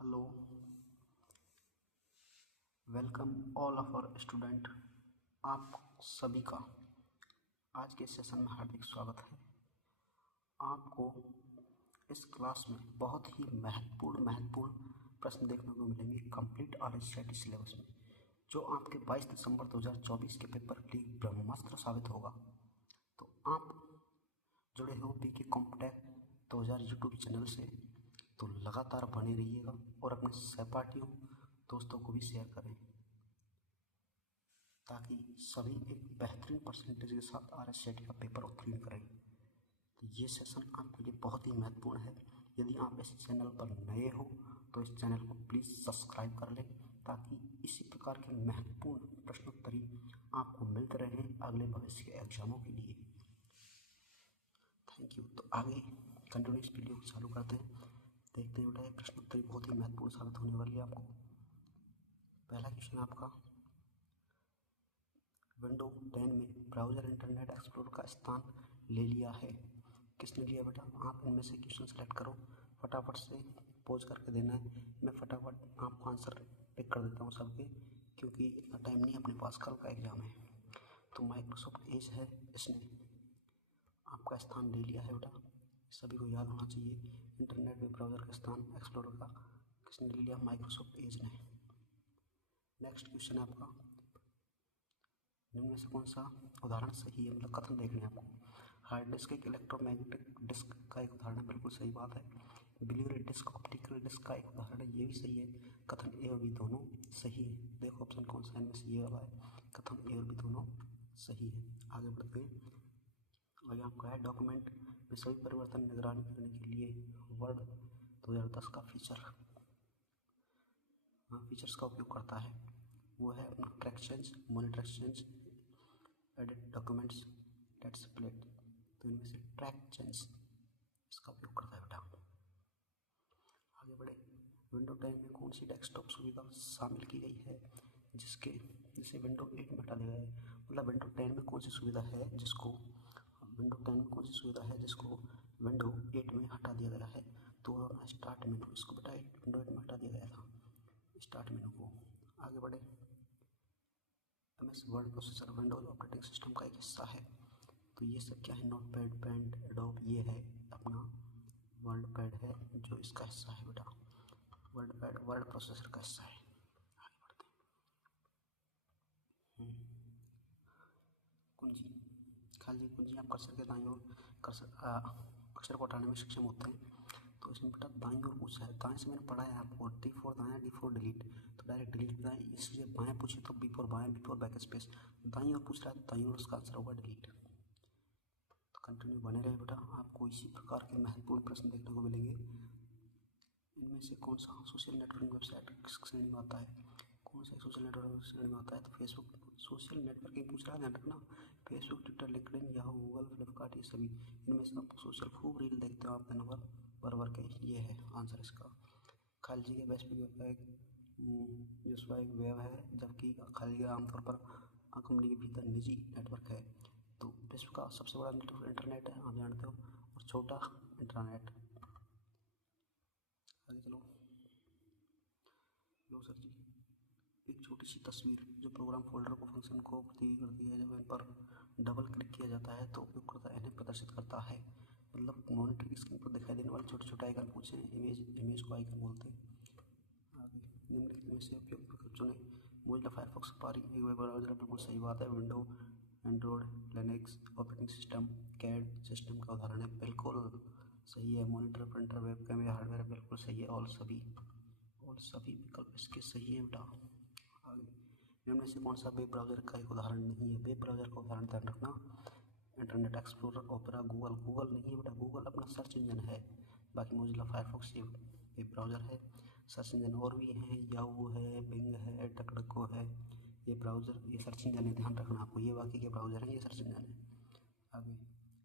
Hello, welcome all of our student. आप सभी का आज के सेशन में हार्दिक स्वागत है। आपको इस क्लास में बहुत ही महत्वपूर्ण प्रश्न देखने को मिलेंगे कंप्लीट RSCT सिलेबस में, जो आपके 22 दिसंबर 2024 के पेपर के लिए ब्रह्मास्त्र साबित होगा। तो आप जुड़े हो BK कॉम्पिटेटिव 2000 यूट्यूब चैनल से, तो लगातार बने रहिएगा और अपने सहपाठियों दोस्तों को भी शेयर करें, ताकि सभी एक बेहतरीन परसेंटेज के साथ RSCT का पेपर उत्तीर्ण करें। तो ये सेशन आपके लिए बहुत ही महत्वपूर्ण है। यदि आप इस चैनल पर नए हो तो इस चैनल को प्लीज़ सब्सक्राइब कर लें, ताकि इसी प्रकार के महत्वपूर्ण प्रश्नोत्तरी आपको मिलते रहें अगले भविष्य के एग्जामों के लिए। Thank you. तो आगे कंटिन्यू इस वीडियो को चालू करते हैं। देखते हैं बेटा, ये प्रश्नोत्तरी बहुत ही महत्वपूर्ण साबित होने वाली है आपको। पहला क्वेश्चन आपका, विंडो 10 में ब्राउज़र इंटरनेट एक्सप्लोरर का स्थान ले लिया है। किसने लिया बेटा? आप इनमें से क्वेश्चन सेलेक्ट करो, फटाफट से पोज करके देना है। मैं फटाफट आपको आंसर टिक कर देता हूँ सबके, क्योंकि इतना टाइम नहीं अपने पास, कल का एग्जाम है। तो माइक्रोसॉफ्ट एज है, इसने आपका स्थान ले लिया है बेटा, सभी को याद होना चाहिए। इंटरनेट में ब्राउज़र का स्थान एक्सप्लोरर का किसने ले लिया? माइक्रोसॉफ्ट एज ने। नेक्स्ट क्वेश्चन है आपका, निम्न में से कौन सा उदाहरण सही है? मतलब कथन देखने आपको। हार्ड डिस्क एक इलेक्ट्रोमैग्नेटिक डिस्क का एक उदाहरण है, बिल्कुल सही बात है। ब्लू रे डिस्क ऑप्टिकल डिस्क का एक उदाहरण है, ये भी सही है। कथन ए और बी दोनों सही है। देखो ऑप्शन कौन सा है इनमें से, ये वाला है। कथन ए और बी दोनों सही है। आगे बढ़ते हैं। आगे आपका है, डॉक्यूमेंट में सभी परिवर्तन निगरानी करने के लिए वर्ड 2010 का फीचर्स का उपयोग करता है। वो है अपना track change, monitor change, edit documents, date split. तो इनमें से ट्रैक चेंज इसका उपयोग करता है बेटा। आगे बढ़े, विंडो 10 में कौन सी डेस्कटॉप सुविधा शामिल की गई है जिसे विंडो 8 में हटा दिया गया है? मतलब विंडो 10 में कौन सी सुविधा है जिसको विंडो 8 में हटा दिया गया है? तो अपना स्टार्ट मेनू, इसको बेटा विंडो 8 में हटा दिया गया था, स्टार्ट मेनू को। आगे बढ़े, MS word processor Windows operating system का एक हिस्सा है। तो ये सब क्या है? नोटपैड, पेंट, एडोब, ये है अपना वर्ड पैड है जो इसका हिस्सा है बेटा। वर्ड पैड वर्ड प्रोसेसर का हिस्सा है। आगे बढ़ते हैं। कुंजी, खाली कुंजी आप कर्सर के दाईं ओर अक्षर को हटाने में सक्षम होते हैं। तो इसमें बेटा दाईं ओर पूछा है, दाएं से मैंने पढ़ा है आपको, D4 दायां, D4 डिलीट, तो डायरेक्ट डिलीट दाएं, इसलिए बाएं पूछे तो B4 बाएं, B4 बैक स्पेस। दाईं ओर पूछ रहा है, दाईं ओर उसका आंसर होगा डिलीट। तो कंटिन्यू बने रहे बेटा, आपको इसी प्रकार के महत्वपूर्ण प्रश्न देखने को मिलेंगे। इनमें से कौन सा सोशल नेटवर्किंग वेबसाइट किस श्रेणी में आता है? कौन सा सोशल नेटवर्किंग श्रेणी में आता है? तो फेसबुक सोशल नेटवर्किंग पूछ रहा है, ध्यान रखना। Facebook, Twitter, LinkedIn, Yahoo, Google, Flipkart, ये सभी, इनमें से आप सोशल खूब रील देखते हो आप दिन भर के, ये है आंसर इसका। खालिजी के वैश्विक वेब है, जो एक वेब है, जबकि खालिजी आमतौर पर कंपनी के भीतर निजी नेटवर्क है। तो विश्व का सबसे बड़ा नेटवर्क इंटरनेट है, आप जानते हो, और छोटा इंटरनेट। आगे चलो। लो सर जी, एक छोटी सी तस्वीर जो प्रोग्राम फोल्डर को फंक्शन को प्रतिनिधि करती है, जब इन पर डबल क्लिक किया जाता है तो उपयोगकर्ता इन्हें प्रदर्शित करता है। मतलब मॉनिटर की स्क्रीन पर दिखाई देने वाले छोटे छोटे आइकन पूछे हैं, इमेज को आइकन बोलते हैं। आगे, निम्नलिखित में से उपयुक्त विकल्प चुनें। मोजिला फायरफॉक्स सफारी एक वेब ब्राउज़र, बिल्कुल सही बात है। Window, Android, Linux operating system, CAD system का उदाहरण है, बिल्कुल सही है। मॉनिटर, प्रिंटर, वेबकैम या हार्डवेयर, बिल्कुल सही है। और सभी विकल्प इसके सही है बेटा। आगे, इनमें से कौन सा वेब ब्राउज़र का एक उदाहरण नहीं है? वेब ब्राउज़र का उदाहरण ध्यान रखना, इंटरनेट एक्सप्लोरर, ओपेरा, गूगल नहीं है बेटा, गूगल अपना सर्च इंजन है। बाकी मोजिला फायरफॉक्स ये वेब ब्राउज़र है। सर्च इंजन और भी हैं, याहू है, बिंग है, डकडको है, ये ब्राउज़र, ये सर्च इंजन है, ध्यान रखना आपको, ये बाकी के ब्राउज़र हैं, ये सर्च इंजन है। आगे,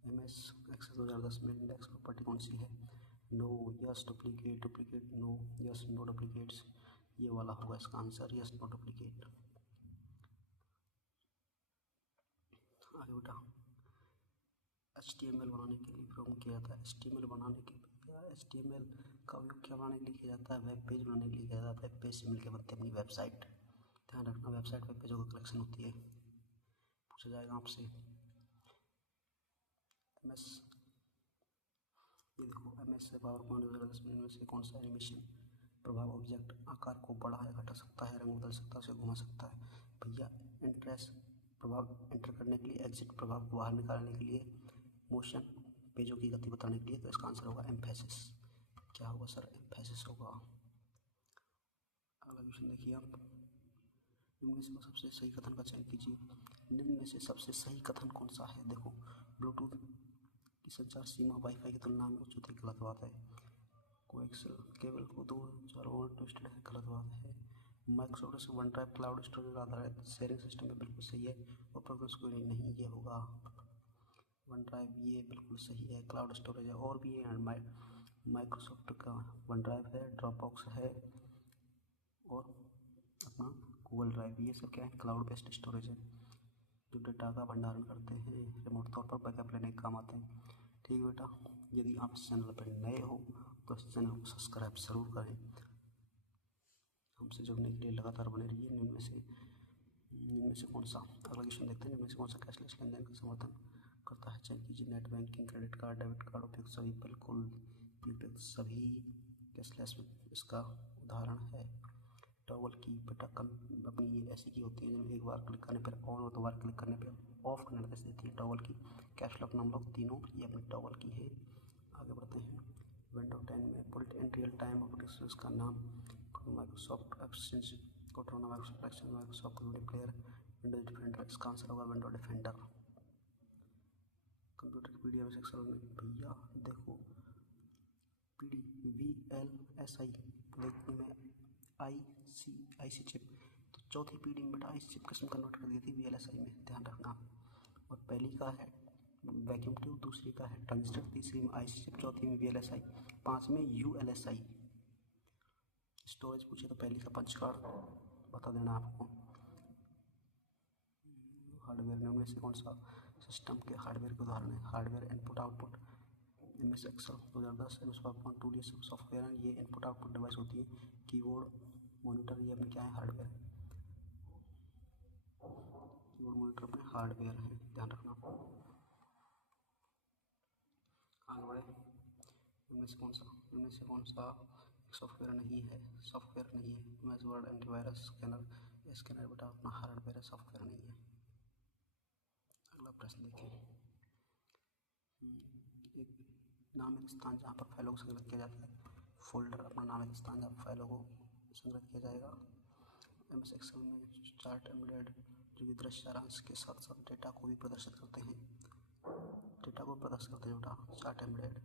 MS एक्सेस 2010 में इंडेक्स प्रॉपर्टी कौन सी है? No, yes, duplicate, no, yes, no duplicates, ये वाला होगा इसका आंसर, यस, नो डुप्लीकेट। आगे बेटा, HTML बनाने के लिए प्रयोग किया था। HTML बनाने के लिए HTML का उपयोग क्या बनाने के लिए किया जाता है? वेब पेज बनाने के लिए किया जाता है। वेब पेज से मिलकर बनती है अपनी वेबसाइट। ध्यान रखना, वेबसाइट वेब पेजों का कलेक्शन होती है। पूछा जाएगा आपसे। MS, ये देखो MS से पावर पॉइंट में से कौन सा एनिमेशन प्रभाव ऑब्जेक्ट आकार को बढ़ा या घटा सकता है, रंग बदल सकता है, उसे घुमा सकता है? भैया इंट्रेस प्रभाव एंटर करने के लिए, एग्जिट प्रभाव को बाहर निकालने के लिए, मोशन पेजों की गति बताने के लिए। तो इसका आंसर होगा एम्फेसिस। क्या होगा सर? एम्फेसिस होगा। अगला क्वेश्चन देखिए आप। निम्न में से सबसे सही कथन का चयन कीजिए। निम्न में से सबसे सही कथन कौन सा है? देखो, ब्लूटूथ की संचार सीमा वाईफाई की तुलना में उच्च होती है, गलत बात है। कोएक्सियल केबल को 2000 वोल्ट ट्विस्टेड है, गलत बात है। माइक्रोसॉफ्ट से वन ड्राइव क्लाउड स्टोरेज आधारित शेयरिंग सिस्टम में बिल्कुल सही है। और प्रोग्रेस कोई नहीं, ये होगा वन ड्राइव, ये बिल्कुल सही है। क्लाउड स्टोरेज है और भी है, माइक्रोसॉफ्ट का वन ड्राइव है, ड्रॉपबॉक्स है और अपना गूगल ड्राइव। ये सब क्या है? क्लाउड बेस्ड स्टोरेज है जो डेटा का भंडारण करते हैं, रिमोट तौर पर बैकअप लेने के काम आते हैं। ठीक है बेटा, यदि आप इस चैनल पर नए हो तो इस चैनल को सब्सक्राइब ज़रूर करें। हमसे जुड़ने के लिए लगातार बने रहिए। निम्न में से कौन सा, अगला क्वेश्चन देखते हैं, निम्न में से कौन सा कैशलेस लेन देन का समर्थन करता है? चयन कीजिए। Net banking, credit card, debit card उपयुक्त सभी, बिल्कुल उपयुक्त सभी कैशलेस में इसका उदाहरण है। टॉगल की बेटा अपनी ये ऐसी की होती है जिनमें एक बार क्लिक करने पर ऑन और दो बार क्लिक करने पर ऑफ का निर्देश देती है। टॉगल की कैश लॉक, नम लॉक, तीनों ये अपनी टॉगल की है। आगे बढ़ते हैं। विंडो 10 में built in real time operating का नाम Microsoft exchange, Cortana Microsoft exchange, Microsoft video player, Windows defender. इसका आंसर होगा window defender. Computer PDF section में भैया देखो, PD VLSI देखने में IC चिप, तो चौथी PD में बेटा IC चिप किस्म कन्वर्ट कर दी थी VLSI में, ध्यान रखना। और पहली का है वैक्यूम ट्यूब, दूसरी का है ट्रांजिस्टर, तीसरी में IC चिप, चौथी में VLSI, पाँचवीं में ULSI। स्टोरेज पूछे तो पहली का पंच कार्ड बता देना आपको। हार्डवेयर में से कौन सा सिस्टम के हार्डवेयर के उदाहरण है? Hardware input output, MS Excel 2010, MS PowerPoint tool, ये सब सॉफ्टवेयर हैं। ये इनपुट आउटपुट डिवाइस होती है। कीबोर्ड मॉनिटर, ये अपने क्या है? हार्डवेयर। कीबोर्ड मॉनिटर अपने हार्डवेयर है, ध्यान रखना। आगे बढ़े। इनमें से कौन सा सॉफ्टवेयर नहीं है? सॉफ्टवेयर नहीं है MS word, antivirus, scanner. Scanner बेटा अपना हार्डवेयर है, सॉफ्टवेयर नहीं है। अगला प्रश्न देखें। एक नामित स्थान जहाँ पर फाइलों को संग्रहित किया जाता है, फोल्डर अपना नामित स्थान जहाँ फाइलों को संग्रहित किया जाएगा। MS एक्सेल में चार्ट एम्बेडेड जो कि दृश्य सारांश के साथ साथ डेटा को भी प्रदर्शित करते हैं, डेटा को प्रदर्शित करते हैं बेटा। Chart embedded,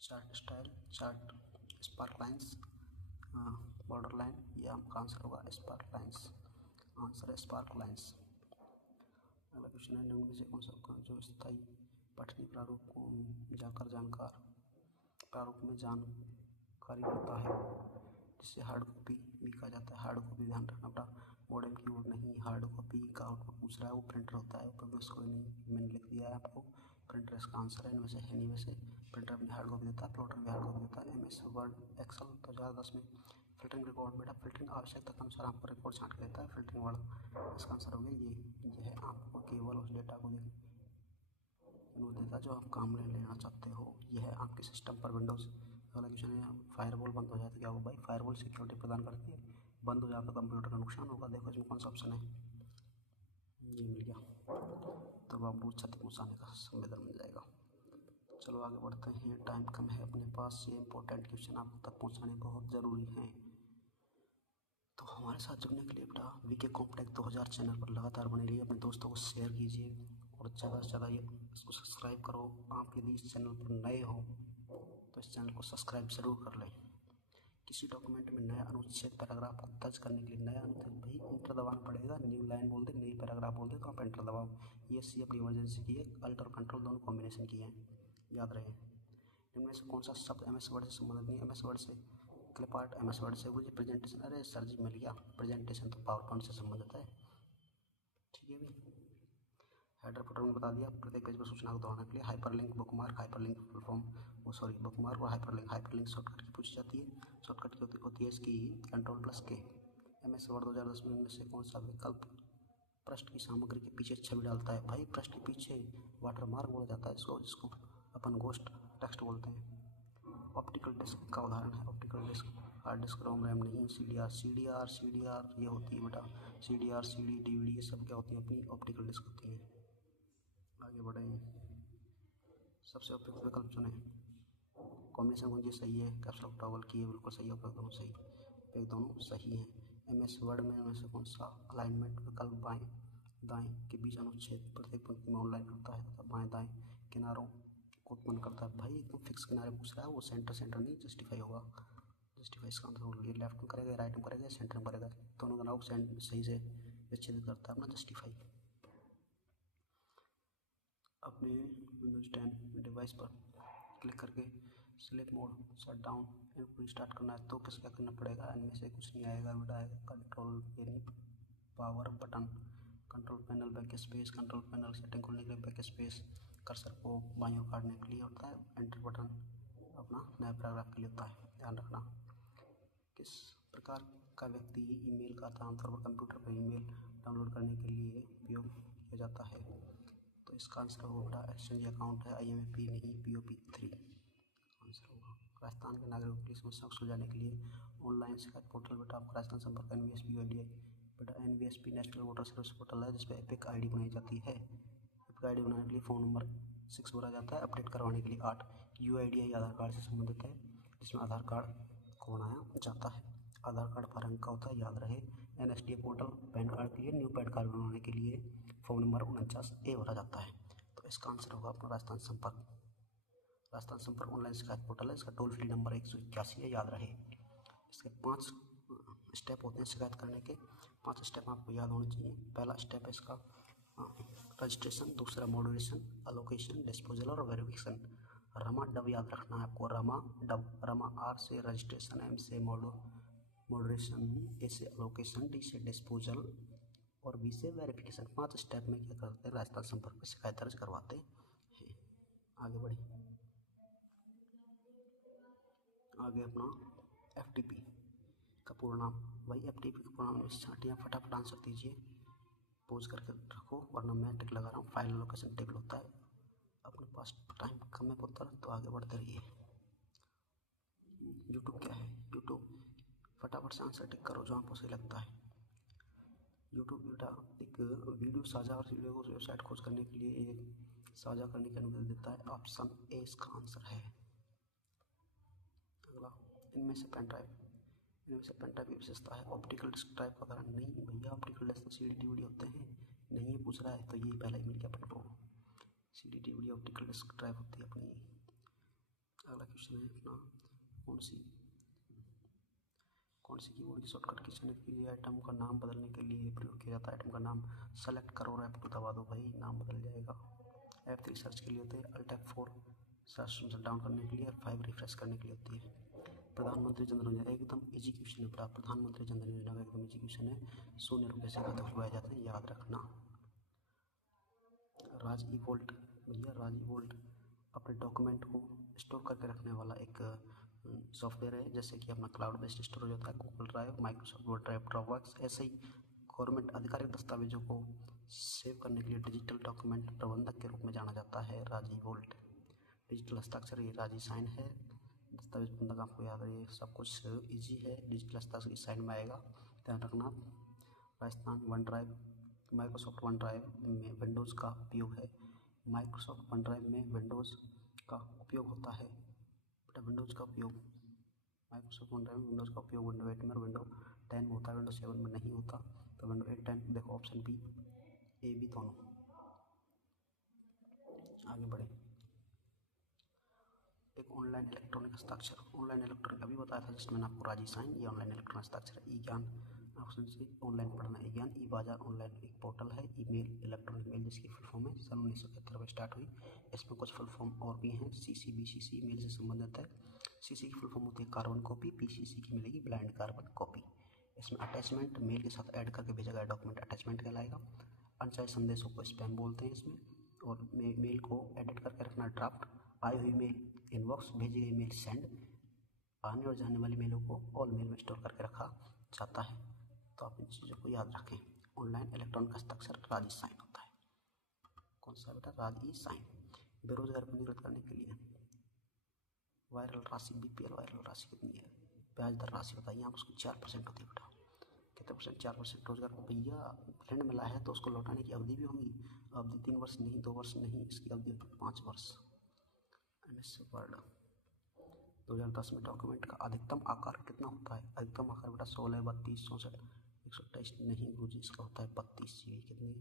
chart style, chart spark lines, border line, ये आपका आंसर होगा स्पार्क लाइन्स। आंसर है स्पार्क लाइन्स। अगला क्वेश्चन है, निम्न में से कौन सा जो स्थायी पठनीय प्रारूप को जाकर जानकार प्रारूप में जानकारी करता है, जिसे हार्ड कॉपी भी कहा जाता है? हार्ड कॉपी ध्यान रखना बेटा, मॉडेम कीबोर्ड नहीं, हार्ड कॉपी का आउटपुट पूछ रहा है, वो प्रिंटर होता है। ऊपर में इसको नहीं, मैंने लिख दिया है आपको, प्रिंटर इसका आंसर है। इनमें से है नहीं, वैसे प्रिंटर अपनी हार्ड कॉपी देता है, प्लॉटर भी हार्ड कॉपी देता है। MS वर्ड एक्सेल 2010 में फिल्टरिंग रिकॉर्ड, बेटा फिल्टरिंग आवश्यकता के अनुसार आपको रिकॉर्ड छांट के देता है, फिल्टरिंग वर्ड। इसका आंसर हो गया ये है आपको केवल उस डेटा को देता जो आप काम में लेना चाहते हो। यह है आपके सिस्टम पर विंडोज़। अगला क्वेश्चन है, फायरवॉल बंद हो जाए तो क्या होगा? भाई फायरवॉल सिक्योरिटी प्रदान करती है, बंद हो जाए तो कंप्यूटर का नुकसान होगा। देखो इसमें कौन सा ऑप्शन है? ये मिल गया, तो बाबू क्षति पहुँचाने का संवेदन मिल जाएगा। चलो आगे बढ़ते हैं, टाइम कम है अपने पास, ये इंपॉर्टेंट क्वेश्चन आप तक पहुँचाने बहुत ज़रूरी हैं। तो हमारे साथ जुड़ने के लिए बेटा VK कॉम्टेक 2000 चैनल पर लगातार बने रहिए, अपने दोस्तों को शेयर कीजिए और ज़्यादा से ज़्यादा ये इसको सब्सक्राइब करो। आप यदि इस चैनल पर नए हो तो इस चैनल को सब्सक्राइब ज़रूर कर लें। किसी डॉक्यूमेंट में नया अनुच्छेद पैराग्राफ को दर्ज करने के लिए नया अनुच्छेद भाई एंटर दबाना पड़ेगा। न्यू लाइन बोल दे, नई पैराग्राफ बोल दे तो आप एंटर दबाओ। ये सी अपनी इमरजेंसी की है, अल्ट और कंट्रोल दोनों कॉम्बिनेशन की है, याद रहे। इनमें से कौन सा शब्द MS वर्ड से संबंधित नहीं? MS वर्ड से क्लिप आर्ट, MS वर्ड से मुझे प्रेजेंटेशन, अरे सर जी मिल गया, प्रेजेंटेशन तो पावर पॉइंट से संबंधित है। ठीक है भाई, हेडर फुटर में बता दिया। प्रत्येक पेज पर सूचना को दोहराने के लिए hyperlink, bookmark, hyperlink full form bookmark और हाइपरलिंक शॉर्टकट की पूछी जाती है। शॉर्टकट की होती है इसकी Ctrl+K। MS वर्ड 2010 में से कौन सा विकल्प पृष्ठ की सामग्री के पीछे छवि डालता है? भाई पृष्ठ के पीछे वाटरमार्क बोला जाता है इसको, जिसको अपन घोस्ट टेक्स्ट बोलते हैं। ऑप्टिकल डिस्क का उदाहरण है optical disk, hard disk, ROM RAM नहीं। CDR ये होती है बेटा, CDR CD DVD ये सब क्या होती है? अपनी ऑप्टिकल डिस्क होती है। आगे बढ़े, सबसे उपयुक्त विकल्प चुने। कॉम्बिनेशन कौन सी सही है? कैप्स लॉक टॉगल की, बिल्कुल सही है। उपयुक्त दोनों सही, उपयुक्त दोनों सही हैं। MS वर्ड में उनमें से कौन सा अलाइनमेंट विकल्प बाएं दाएं के बीच अनुच्छेद प्रत्येक पंक्ति में ऑनलाइन होता है तथा बाएं दाएं किनारों को उत्पन्न करता है? भाई एकदम फिक्स किनारे पूछ रहा है, वो सेंटर नहीं जस्टिफाई होगा। जस्टिफाई इसका आंसर होगा, ये लेफ्ट में करेगा, राइट में करेगा, सेंटर में करेगा, दोनों का नाम सही से विच्छेदित करता है अपना जस्टिफाई। अपने विंडोज 10 डिवाइस पर क्लिक करके sleep mode, shut down and restart करना है तो क्या करना पड़ेगा? इनमें से कुछ नहीं आएगा बेटा, आएगा कंट्रोल यानी power button, control panel back space, control panel setting खोलने के लिए बैक स्पेस, कर्सर को बाईं ओर काटने के लिए होता है एंटर बटन, अपना नया पैराग्राफ के लिए होता है। ध्यान रखना। किस प्रकार का व्यक्ति ईमेल का आमतौर पर कंप्यूटर पर ईमेल डाउनलोड करने के लिए उपयोग किया जाता है? तो इसका आंसर होगा एक्सचेंज अकाउंट है, IMAP नहीं, POP3 आंसर होगा। राजस्थान के नागरिकों की समस्या को सुलझाने के लिए ऑनलाइन शिकायत पोर्टल बेटा आपको राजस्थान संपर्क NVSP UID बेटा NVSP national voter service portal है, जिसपे एपिक ID बनाई जाती है। एपिक ID बनाने के लिए फ़ोन नंबर 6 भरा जाता है, अपडेट करवाने के लिए 8। UID आधार कार्ड से संबंधित है, जिसमें आधार कार्ड को बनाया जाता है। आधार कार्ड 12 अंक का होता है, याद रहे। NSDA पोर्टल पैन कार्ड के लिए, न्यू पैन कार्ड बनाने के लिए फ़ोन नंबर 49A भरा जाता है। तो इसका आंसर होगा अपना राजस्थान संपर्क ऑनलाइन शिकायत पोर्टल है। इसका टोल फ्री नंबर 181 है, याद रहे। इसके 5 स्टेप होते हैं शिकायत करने के, 5 स्टेप आपको याद होने चाहिए। पहला स्टेप है इसका रजिस्ट्रेशन, दूसरा मॉडरेशन, अलोकेशन, डिस्पोजल और वेरिफिकेशन। रमा डब याद रखना है आपको, रमा डब। रमा R से रजिस्ट्रेशन, M से मॉडरेशन, A से अलोकेशन, D से डिस्पोजल और B से वेरिफिकेशन। 5 स्टेप में क्या करते हैं? राजस्थान संपर्क में शिकायत दर्ज करवाते हैं। आगे बढ़े, आगे अपना FTP का पूर्ण नाम। भाई FTP का पूर्ण नाम छाटियाँ फटाफट आंसर दीजिए, पोज करके रखो वरना मैं टिक लगा रहा हूँ। फाइल लोकेशन टेबल होता है। अपने पास टाइम कम है पुत्र, तो आगे बढ़ते रहिए। यूट्यूब क्या है? यूट्यूब फटाफट से आंसर टिक करो जो आपको सही लगता है। यूट्यूब बेटा एक वीडियो साझा और वीडियो को वेबसाइट खोज करने के लिए एक साझा करने की अनुमति देता है। ऑप्शन A इसका आंसर है। अगला, इनमें से पेन ड्राइव की विशेषता है? ऑप्टिकल डिस्क ड्राइव वगैरह नहीं भैया, ऑप्टिकल डिस्क तो CD DVD होते हैं, नहीं पूछ रहा है तो ये पहले ही मिल गया अपन को। CD DVD optical disk drive होती है अपनी। अगला क्वेश्चन है अपना, कौन सी कीबोर्ड की शॉर्टकट की चयनित कीजिए? आइटम का नाम बदलने के लिए प्रयोग किया जाता है। आइटम का नाम सेलेक्ट करो और F2 दबा दो, भाई नाम बदल जाएगा। F3 सर्च के लिए होते हैं, Alt F4 सर्च डाउन करने के लिए, F5 रिफ्रेश करने के लिए होती है। प्रधानमंत्री जन धन योजना एकदम इजी क्वेश्चन है। प्रधानमंत्री जन धन योजना का एकदम इजी क्वेश्चन है। 100 रुपये से खाते खुलवाए जाते हैं, याद रखना। राज ई वोल्ट भैया, राज ई वोल्ट अपने डॉक्यूमेंट को स्टोर करके रखने वाला एक सॉफ्टवेयर है, जैसे कि अपना क्लाउड बेस्ड स्टोरेज होता है, Google drive, Microsoft word drive, Dropbox. ऐसे ही गवर्नमेंट आधिकारिक दस्तावेजों को सेव करने के लिए डिजिटल डॉक्यूमेंट प्रबंधक के रूप में जाना जाता है राजी वोल्ट। डिजिटल हस्ताक्षर ये राजी साइन है। दस्तावेज प्रबंधक आपको याद रहे, सब कुछ ईजी है, डिजिटल हस्ताक्षर साइन में आएगा, ध्यान रखना। Rajasthan one drive, Microsoft one drive में विंडोज़ का उपयोग है। माइक्रोसॉफ्ट वन ड्राइव में विंडोज़ का उपयोग होता है बेटा, विंडोज़ का उपयोग माइक्रोसॉफ्ट वन ड्राइव में विंडोज़ का उपयोग विंडो 8 में और विंडो 10 में होता है, विंडो 7 में नहीं होता। तो विंडो 8 10 देखो ऑप्शन B A B दोनों। आगे बढ़े, एक ऑनलाइन इलेक्ट्रॉनिक हस्ताक्षर। ऑनलाइन इलेक्ट्रॉनिक अभी बताया था जिसमें आपको राजी साइन, ये ऑनलाइन इलेक्ट्रॉनिक हस्ताक्षर। ई ज्ञान ऑप्शन से ऑनलाइन पढ़ना, ई ज्ञान। ई बाजार ऑनलाइन एक पोर्टल है। ईमेल इलेक्ट्रॉनिक मेल जिसकी फुल फॉर्म है, सन 1971 में स्टार्ट हुई। इसमें कुछ फुल फॉर्म और भी हैं। CC/BCC मेल से संबंधित है। CC की फुल फॉर्म होती है कार्बन कॉपी, PCC की मिलेगी ब्लाइंड कार्बन कॉपी। इसमें अटैचमेंट मेल के साथ ऐड करके भेजा गया डॉक्यूमेंट अटैचमेंट कहलाएगा। अनचाहे संदेशों को स्पैम बोलते हैं इसमें। और मेल को एडिट करके रखना ड्राफ्ट, आई हुई मेल इनबॉक्स, भेजी गई मेल सेंड, आने और जाने वाली मेलों को ऑल मेल में स्टोर करके रखा जाता है। तो आप इन चीज़ों को याद रखें। ऑनलाइन इलेक्ट्रॉनिक हस्ताक्षर राजी साइन होता है। कौन सा बेटा? राजी साइन। बेरोजगार पंजीकृत करने के लिए वायरल राशि, BPL वायरल राशि कितनी है? ब्याज दर राशि बताइए आप। उसकी 4% होती है बेटा। कितने परसेंट? 4%। रोजगार को भैया ऋण मिला है तो उसको लौटाने की अवधि भी होगी। अवधि 3 वर्ष नहीं, 2 वर्ष नहीं, इसकी अवधि 5 वर्ष। MS वर्ड 2010 में डॉक्यूमेंट का अधिकतम आकार कितना होता है? अधिकतम आकार बेटा 16, 32, 64, 128 नहीं गुरुजी, इसका होता है 32 GB। कितनी?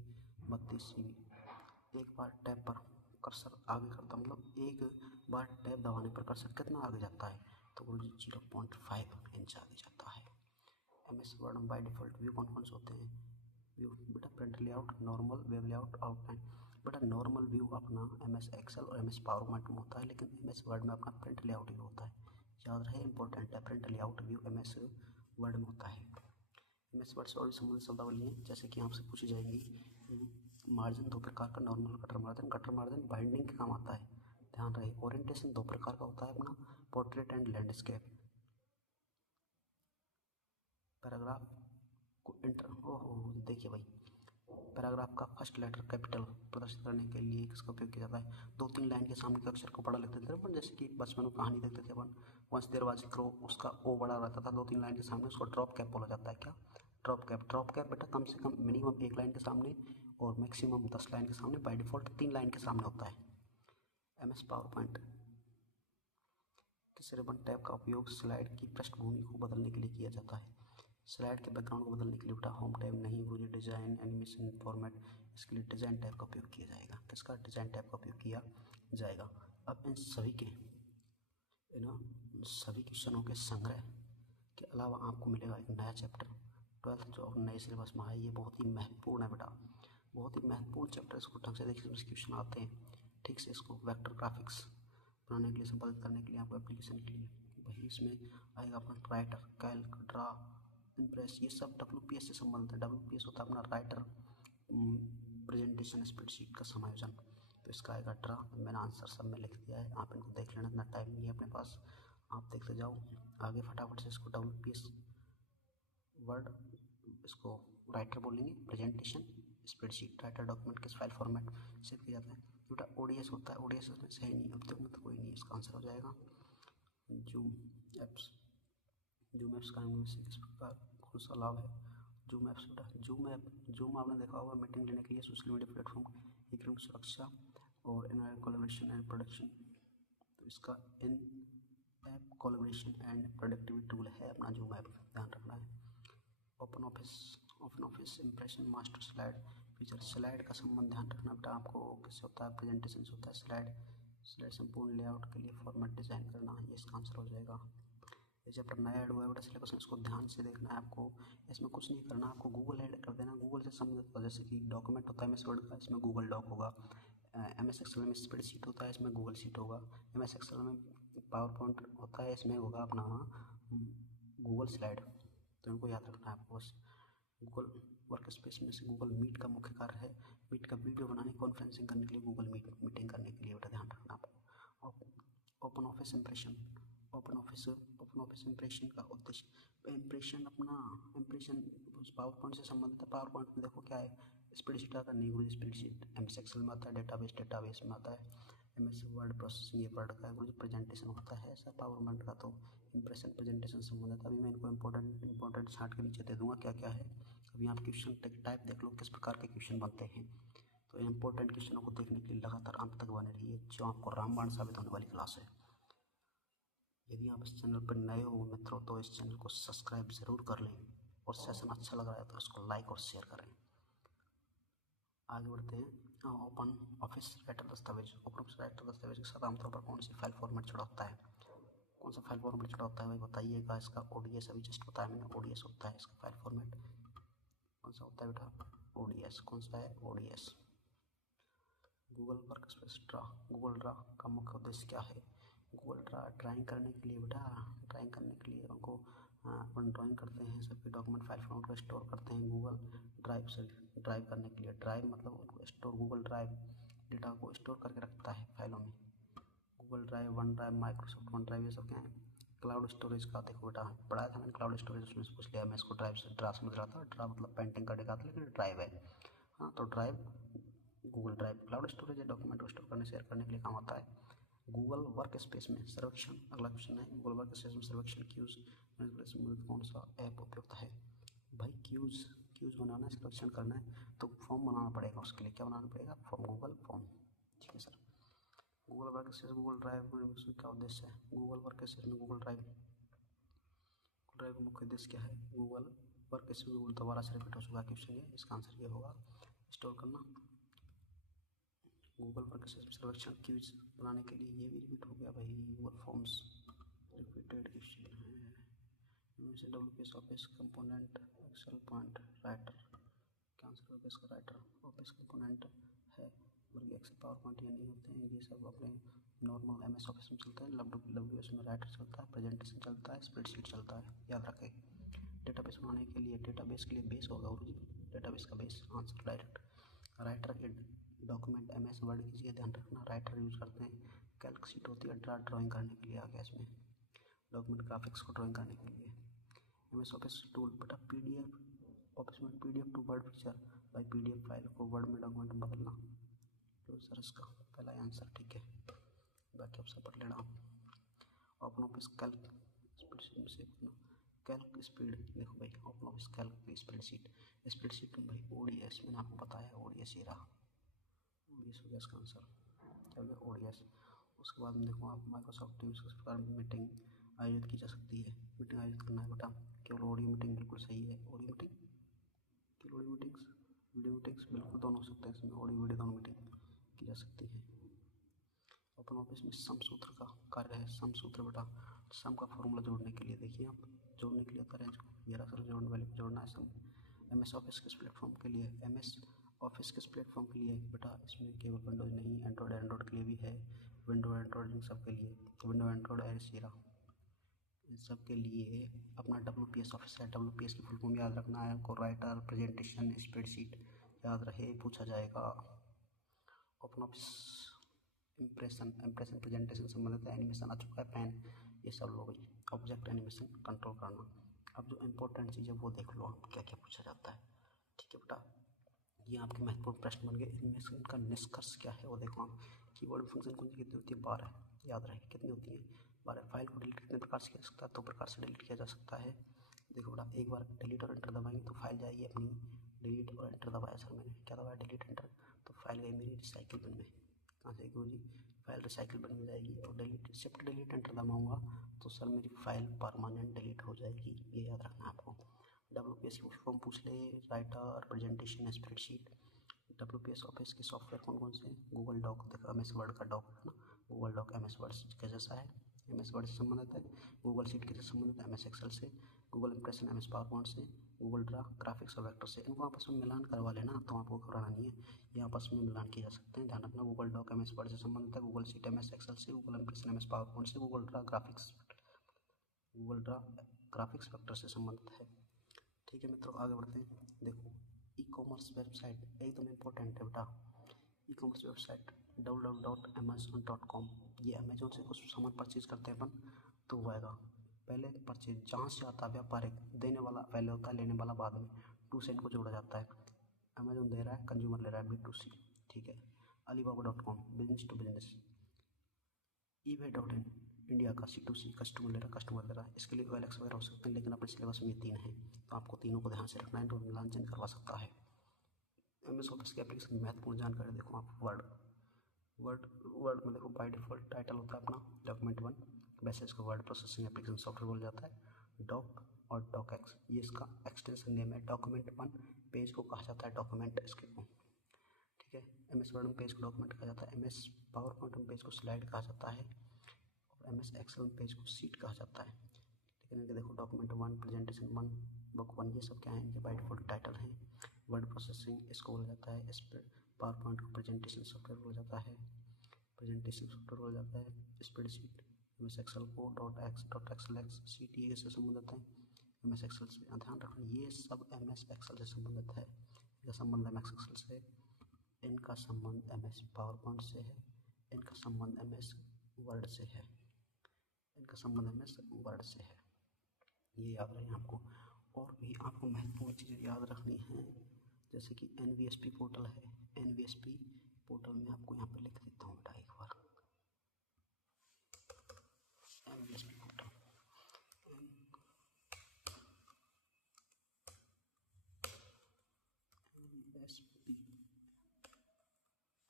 32 GB। एक बार टैब पर कर्सर आगे करता, मतलब एक बार टैब दबाने पर कर्सर कितना आगे जाता है? तो गुरुजी 0.5 इंच आगे जाता है। MS वर्ड में बाय डिफ़ॉल्ट व्यू कौन से होते हैं? व्यू बेटा print layout, normal, web layout, outline. बेटा नॉर्मल व्यू अपना MS एक्सेल और MS पावरपॉइंट में होता है, लेकिन MS वर्ड में अपना प्रिंट लेआउट ही होता है। याद रहे, इंपॉर्टेंट है। Print layout view MS word में होता है। MS वर्ड से और भी संबंधित शब्दावली हैं, जैसे कि आपसे पूछी जाएंगी। मार्जिन 2 प्रकार का, normal, cutter margin. Cutter margin binding के काम आता है, ध्यान रहे। ओरिएंटेशन 2 प्रकार का होता है अपना, पोर्ट्रेट एंड लैंडस्केप। पैराग्राफ को देखिए भाई, पैराग्राफ का फर्स्ट लेटर कैपिटल प्रदर्शित करने के लिए किसका उपयोग किया जाता है? 2-3 लाइन के सामने के अक्षर को बड़ा लिखते थे अपन, जैसे कि बचपन में कहानी देखते थे अपन, वंश दरवाजे करो, उसका ओ बड़ा रहता था 2-3 लाइन के सामने, उसको ड्रॉप कैप बोला जाता है। क्या? Drop cap. ड्रॉप कैप बेटा कम से कम मिनिमम 1 लाइन के सामने और मैक्सिमम 10 लाइन के सामने, बाय डिफ़ॉल्ट 3 लाइन के सामने होता है। MS पावरपॉइंट किस रिबन टैब का उपयोग स्लाइड की पृष्ठभूमि को बदलने के लिए किया जाता है? स्लाइड के बैकग्राउंड को बदलने के लिए बेटा होम टैब नहीं गुरुजी, डिजाइन एनिमेशन फॉर्मेट, इसके लिए डिजाइन टैब का उपयोग किया जाएगा। किसका? डिजाइन टैब का उपयोग किया जाएगा। अब इन सभी क्वेश्चनों के संग्रह के अलावा आपको मिलेगा एक नया चैप्टर 12th जो नए सिलेबस में है। ये बहुत ही महत्वपूर्ण है बेटा, बहुत ही महत्वपूर्ण चैप्टर। इसको ढंग से देखिए, इसमें क्वेश्चन आते हैं ठीक से। इसको वेक्टर ग्राफिक्स बनाने के लिए, संपादित करने के लिए, आपको एप्लीकेशन के लिए वही इसमें आएगा अपना राइटर, कैल्क, ड्रा, इम्प्रेस, ये सब WPS से संबंधित है। WPS होता है अपना राइटर, प्रेजेंटेशन, स्प्रेडशीट का समायोजन। तो इसका आएगा ड्रा। मैंने आंसर सब में लिख दिया है, आप इनको देख लेना, इतना टाइम नहीं है अपने पास, आप देखते जाओ आगे फटाफट से। इसको WPS वर्ड, इसको राइटर बोलेंगे, प्रेजेंटेशन, स्प्रेडशीट। राइटर डॉक्यूमेंट किस फाइल फॉर्मेट सेव किया जाता है? बेटा ODS होता है। ODS इसमें सही नहीं, अब तक में तो कोई नहीं, इसका आंसर हो जाएगा जूम एप्स। जूम एप्स का इनमें से किस प्रकार कौन सा लाभ है? जूम एप्स बेटा, जूम आपने देखा होगा मीटिंग लेने के लिए, सोशल मीडिया प्लेटफॉर्म, इलेक्ट्रॉनिक सुरक्षा और इन कोलैबोरेशन एंड प्रोडक्शन। तो इसका in app collaboration and productivity tool है अपना जूम ऐप, ध्यान रखना है। Open office impression master slide feature. Slide का संबंध ध्यान रखना बेटा आपको, किससे होता है? प्रेजेंटेशन से होता है। स्लाइड संपूर्ण लेआउट के लिए फॉर्मेट डिज़ाइन करना, ये इसका आंसर हो जाएगा। ये चैप्टर नया ऐड हुआ है बेटा सिलेबस में, इसको ध्यान से देखना है आपको। इसमें कुछ नहीं करना, आपको गूगल ऐड कर देना, गूगल से संबंधित, जैसे कि डॉक्यूमेंट होता है MS वर्ड का, इसमें गूगल डॉक होगा। MS एक्सेल में स्प्रेडशीट होता है, इसमें गूगल शीट होगा। MS एक्सेल में पावर पॉइंट होता है, इसमें होगा अपना गूगल स्लाइड। तो इनको याद रखना है आपको बस। गूगल वर्क स्पेस में से गूगल मीट का मुख्य कार्य है मीट का वीडियो बनाने, कॉन्फ्रेंसिंग करने के लिए, गूगल मीटिंग करने के लिए बेटा, ध्यान रखना आपको। ओपन ऑफिस इंप्रेशन का उद्देश्य, इम्प्रेशन पावर पॉइंट से संबंधित है। पावर पॉइंट में देखो क्या है, स्प्रेडशीट आता है, नहीं गुरुजी स्प्रेडशीट MS एक्सेल में आता है, डेटाबेस में आता है, MS वर्ड प्रोसेसिंग, ये वर्ड का है गुरुजी। प्रेजेंटेशन होता है ऐसा पावर पॉइंट का, तो इंप्रेशन प्रेजेंटेशन संबंधित। अभी मैं इनको इंपॉर्टेंट छांट के नीचे दे दूंगा क्या क्या है। अभी आप क्वेश्चन टाइप देख लो किस प्रकार के क्वेश्चन बनते हैं। तो इंपॉर्टेंट क्वेश्चनों को देखने के लिए लगातार अंत तक बने रहिए, जो आपको रामबाण साबित होने वाली क्लास है। यदि आप इस चैनल पर नए हो मित्रों, तो इस चैनल को सब्सक्राइब ज़रूर कर लें, और सेशन अच्छा लग रहा है तो इसको लाइक और शेयर करें। आगे बढ़ते हैं। ओपन ऑफिस राइटर दस्तावेज। ओपन ऑफिस राइटर दस्तावेज के साथ आमतौर पर कौन सी फाइल फॉर्मेट जुड़ा होता है? कौन सा फाइल फॉर्मेट जुड़ा होता है भाई बताइएगा। इसका ODS, अभी जस्ट बताया मैंने, ODS होता है इसका फाइल फॉर्मेट। कौन सा होता है बेटा? ODS। कौन सा है? ODS। Google workspace draw. Google draw का मुख्य उद्देश्य क्या है? गूगल ड्राइंग करने के लिए बेटा, ड्राइंग करने के लिए उनको अपन ड्राइंग करते हैं, सबके डॉक्यूमेंट फाइल फॉर्मेट को स्टोर करते हैं गूगल ड्राइव करने के लिए। ड्राइव मतलब उनको स्टोर, गूगल ड्राइव डेटा को स्टोर करके रखता है फाइलों में। Google drive, one drive, Microsoft one drive, ये सब क्या है? क्लाउड स्टोरेज का। देखो बेटा पढ़ाया था मैंने क्लाउड स्टोरेज, उसमें से पूछ लिया। मैं इसको ड्राइव से ड्रा समझ रहा था, ड्रा मतलब पेंटिंग करने का था, लेकिन ड्राइव है। हाँ तो drive, Google drive cloud storage है, डॉक्यूमेंट को स्टोर करने शेयर करने के लिए काम आता है। गूगल वर्क स्पेस में सर्वेक्षण, अगला क्वेश्चन है, गूगल वर्क स्पेस में सर्वेक्षण क्यूज कौन सा ऐप उपयुक्त है? भाई क्यूज बनाना है, सर्वेक्षण करना है तो फॉर्म बनाना पड़ेगा। उसके लिए क्या बनाना पड़ेगा? Form, Google form. ठीक है sir. Google work space, Google drive में क्या उद्देश्य है? गूगल वर्क स्पेस में गूगल ड्राइव का मुख्य उद्देश्य क्या है? गूगल वर्क स्पेस में दोबारा से रिपीट हो चुका है क्वेश्चन ये, इसका आंसर ये होगा स्टोर करना। गूगल वर्क स्पेस में सर्वेक्षण क्यूज बनाने के लिए, ये भी रिपीट हो गया भाई। गूगल फॉर्म्स रिपीटेड क्वेश्चन है। इनमें से WPS office component, Excel point, writer, क्या आंसर होगा इसका? राइटर ऑफिस कंपोनेंट है, बल्कि एक्सेल पावर पॉइंट ये नहीं होते हैं, ये सब अपने नॉर्मल MS ऑफिस में चलता है। WPS में राइटर चलता है, प्रेजेंटेशन चलता है, स्प्रेडशीट चलता है, याद रखें। डेटाबेस बनाने के लिए, डेटाबेस के लिए बेस होगा गुरुजी, डेटाबेस का बेस, आंसर डायरेक्ट। राइटर के डॉक्यूमेंट MS वर्ड की जगह ध्यान रखना, राइटर यूज करते हैं। कैल्क शीट होती है ड्राइंग करने के लिए, आ गया इसमें डॉक्यूमेंट ग्राफिक्स को ड्राइंग करने के लिए। MS ऑफिस टूल बेटा, PDF ऑफिस में PDF टू वर्ड फीचर, भाई PDF फाइल को वर्ड में डॉक्यूमेंट में बदलना। तो सर इसका पहला आंसर ठीक है, बाकी आप सब पढ़ लेना। ओपन ऑफिस कैल्क स्प्रेडशीट से कैल्क स्पीड, देखो भाई ओपन ऑफिस कैल्क की स्प्रेडशीट में भाई ODS, मैंने आपको बताया ODS ही रहा, ODS हो गया इसका आंसर, क्या हो गया? ODS। उसके बाद में देखो आप माइक्रोसॉफ्ट टीम्स किस प्रकार मीटिंग आयोजित की जा सकती है? मीटिंग आयोजित करना है बेटा, केवल ऑडियो मीटिंग बिल्कुल सही है। ऑडियो मीटिंग, केवल ऑडियो मीटिंग्स, वीडियो मीटिंग्स बिल्कुल दोनों हो सकते हैं, इसमें ऑडियो वीडियो दोनों मीटिंग की जा सकती है। ओपन ऑफिस में सम सूत्र का कार्य है। सम सूत्र बेटा, सम का फॉर्मूला जोड़ने के लिए, देखिए आप जोड़ने के लिए होता है, मेरा सर जोड़ने वाले को जोड़ना है सम। MS ऑफिस किस प्लेटफॉर्म के लिए? MS ऑफिस किस प्लेटफॉर्म के लिए बेटा? इसमें केवल विंडोज नहीं, एंड्रॉयड के लिए भी है, विंडो एंड्रॉयड इन सब के लिए, विंडो एंड्रॉयड एरिसीरा इन सब के लिए अपना WPS ऑफिस है। WPS की फुल फॉर्म याद रखना है आपको, राइटर, प्रेजेंटेशन, स्प्रेडशीट, याद रहे, पूछा जाएगा। ओपन ऑफिस इम्प्रेशन प्रेजेंटेशन संबंधित है, एनिमेशन आ चुका है, पैन, ये सब लोग ऑब्जेक्ट एनिमेशन कंट्रोल करना। अब जो इम्पोर्टेंट चीज़ है वो देख लो आप, क्या क्या पूछा जाता है। ठीक है बेटा, ये आपके महत्वपूर्ण प्रश्न बन गए। इनमें का निष्कर्ष क्या है वो देखो आप। कीवर्ड फंक्शन कुंजी कितनी होती है? 12, याद रहे कितनी होती है? 12। फाइल को डिलीट कितने प्रकार से किया जा सकता है? 2 प्रकार से डिलीट किया जा सकता है। देखो बेटा, एक बार डिलीट और एंटर दबाएंगे तो फाइल जाएगी अपनी, डिलीट और एंटर दबाया सर मैंने, क्या दबाया? डिलीट एंटर, तो फाइल गई मेरी रिसाइकिल बिन में। कहाँ से गुरु जी? फाइल रिसाइकिल बिन में जाएगी। और डिलीट, शिफ्ट डिलीट एंटर दबाऊंगा तो सर मेरी फाइल परमानेंट डिलीट हो जाएगी, ये याद रखना है आपको। WPS की फॉर्म पूछ ले, writer, presentation, spreadsheet. WPS office के सॉफ्टवेयर कौन कौन से हैं? गूगल डॉक, देखो MS वर्ड का डॉक है ना, गूगल डॉक MS वर्ड के जैसा है, MS वर्ड से संबंधित है। गूगल शीट के से संबंधित है, MS एक्सेल से। Google impression MS power point से। गूगल ड्रा ग्राफिक्स और वेक्टर से। इनको आपस में मिलान करवा लेना, तो आपको घबराना नहीं है, ये आपस में मिलान किए जा सकते हैं, ध्यान रखना। गूगल डॉक MS वर्ड से संबंधित है, गूगल शीट MS एक्सेल से, Google impression MS power point से, गूगल ड्रा ग्राफिक्स वेक्टर से संबंधित है। ठीक है मित्रों, आगे बढ़ते हैं। देखो ई-कॉमर्स वेबसाइट एकदम इम्पोर्टेंट है बेटा। ई-कॉमर्स वेबसाइट www.amazon.com, ये अमेजोन से कुछ सामान परचेज करते हैं अपन तो वो आएगा। पहले परचेज जहाँ से आता है व्यापारिक, देने वाला पहले होता है, लेने वाला बाद में, टू से इनको जोड़ा जाता है। अमेजोन दे रहा है, कंज्यूमर ले रहा है, B2C। ठीक है। alibaba.com, business to business. ebay.in, India का C2C, कस्टमर ले रहा है। इसके लिए OLX वगैरह हो सकते हैं, लेकिन अपने सिलेबस में ये 3 हैं, तो आपको तीनों को ध्यान से रखना है, तो मिलान चेंज करवा सकता है। MS ऑफिस की एप्लीकेशन की महत्वपूर्ण जानकारी देखो आप। वर्ड में देखो बाय डिफॉल्ट टाइटल होता है अपना डॉक्यूमेंट 1, वैसे इसको वर्ड प्रोसेसिंग एप्लीकेशन सॉफ्टवेयर बोला जाता है। डॉक और डॉकएक्स, ये इसका एक्सटेंशन नेम है। डॉक्यूमेंट 1 पेज को कहा जाता है डॉक्यूमेंट इसके को। ठीक है। MS वर्ड में पेज को डॉक्यूमेंट कहा जाता है, MS पावर पॉइंट में पेज को स्लाइड कहा जाता है, और MS एक्सेल में पेज को सीट कहा जाता है। लेकिन इनके देखो डॉक्यूमेंट 1, प्रेजेंटेशन 1, बुक 1, ये सब क्या है? इनके बाय डिफॉल्ट टाइटल हैं। वर्ड प्रोसेसिंग इसको बोला जाता है, इस पर पावर पॉइंट को प्रेजेंटेशन सॉफ्टवेयर बोला जाता है, स्प्रेडशीट MS एक्सेल को .XLX CTA से संबंधित है। MS एक्सेल से। ध्यान रखना ये सब MS एक्सेल से संबंधित है। इनका संबंध MS एक्सेल से, इनका संबंध MS पावर पॉइंट से है, इनका संबंध MS वर्ड से है, इनका संबंध MS वर्ड से है। ये याद रहे आपको। और भी आपको महत्वपूर्ण चीज़ें याद रखनी है, जैसे कि NVSP पोर्टल है। NVSP पोर्टल में आपको यहाँ पर लिख देता हूँ बेटा एक बार, NVSP पोर्टल,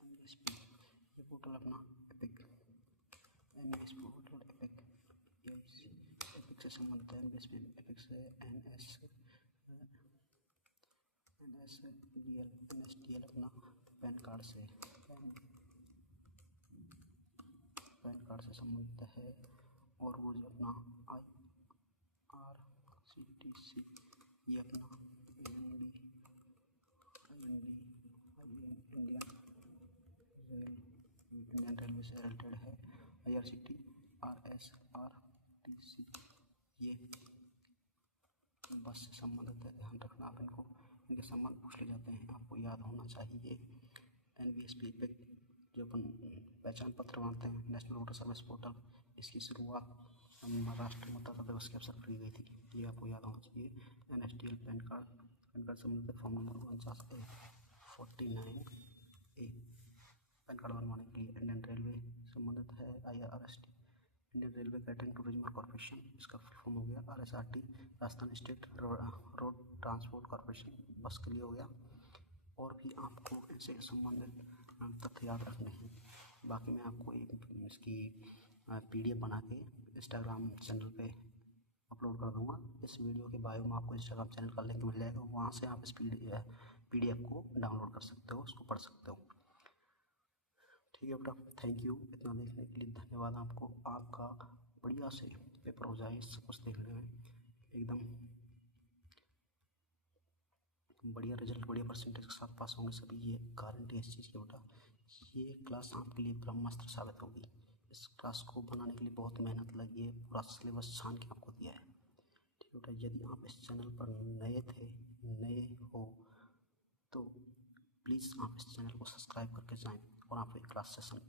NVSP ये पोर्टल अपना epic, NVSP portal epic, epic से संबंधित है। NVSP एपिक से NSDL अपना पैन कार्ड से, पैन कार्ड से संबंधित है। और वो जो अपना IRCTC ये अपना इंडियन रेलवे से रिलेटेड है। IRCTC ये बस से संबंधित है। ध्यान रखना आप इनको, इनके संबंध पूछ ले जाते हैं, आपको याद होना चाहिए। NVSP पे जो अपन पहचान पत्र बनाते हैं, नेशनल वोटर सर्विस पोर्टल, इसकी शुरुआत महाराष्ट्र मतदाता दिवस के अवसर पर की गई थी, ये आपको याद होना चाहिए। NSDL पैन कार्ड संबंधित form number 49A pan card बनवाने के लिए। इंडियन रेलवे संबंधित है। IRST Indian railway catering tourism corporation, इसका फुल फॉर्म हो गया RSRT Rajasthan state road transport corporation, बस के लिए हो गया। और भी आपको इनसे संबंधित तथ्य याद रखने हैं। बाकी मैं आपको एक इसकी PDF बना के इंस्टाग्राम चैनल पे अपलोड कर दूंगा। इस वीडियो के बायो में आपको इंस्टाग्राम चैनल का लिंक मिल जाएगा, वहाँ से आप इस PDF को डाउनलोड कर सकते हो, उसको पढ़ सकते हो। ठीक है बेटा, थैंक यू इतना देखने के लिए, धन्यवाद आपको। आपका बढ़िया से पेपर हो जाए, सब कुछ देखने में एकदम बढ़िया रिजल्ट, बढ़िया परसेंटेज के साथ पास होंगे सभी, ये गारंटी है इस चीज़ की बेटा। ये क्लास आपके लिए ब्रह्मास्त्र साबित होगी। इस क्लास को बनाने के लिए बहुत मेहनत लगी है, पूरा सिलेबस छान के आपको दिया है। ठीक है बेटा, यदि आप इस चैनल पर नए हो तो प्लीज़ आप इस चैनल को सब्सक्राइब करके जाएं। और आपको एक क्लास सेशन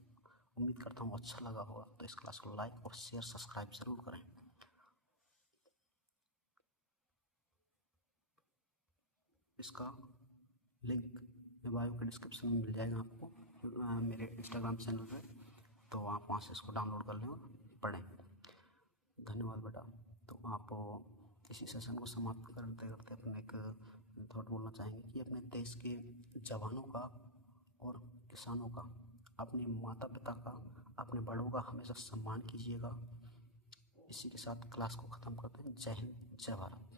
उम्मीद करता हूँ अच्छा लगा होगा, तो इस क्लास को लाइक और शेयर सब्सक्राइब ज़रूर करें। इसका लिंक मैं बायो के डिस्क्रिप्शन में मिल जाएगा आपको, मेरे इंस्टाग्राम चैनल पे, तो आप वहाँ से इसको डाउनलोड कर लें और पढ़ें। धन्यवाद बेटा। तो आप इसी सेशन को समाप्त करते करते अपने एक थॉट बोलना चाहेंगे कि अपने देश के जवानों का और किसानों का, अपने माता पिता का, अपने बड़ों का हमेशा सम्मान कीजिएगा। इसी के साथ क्लास को ख़त्म करते हैं। जय हिंद, जय भारत।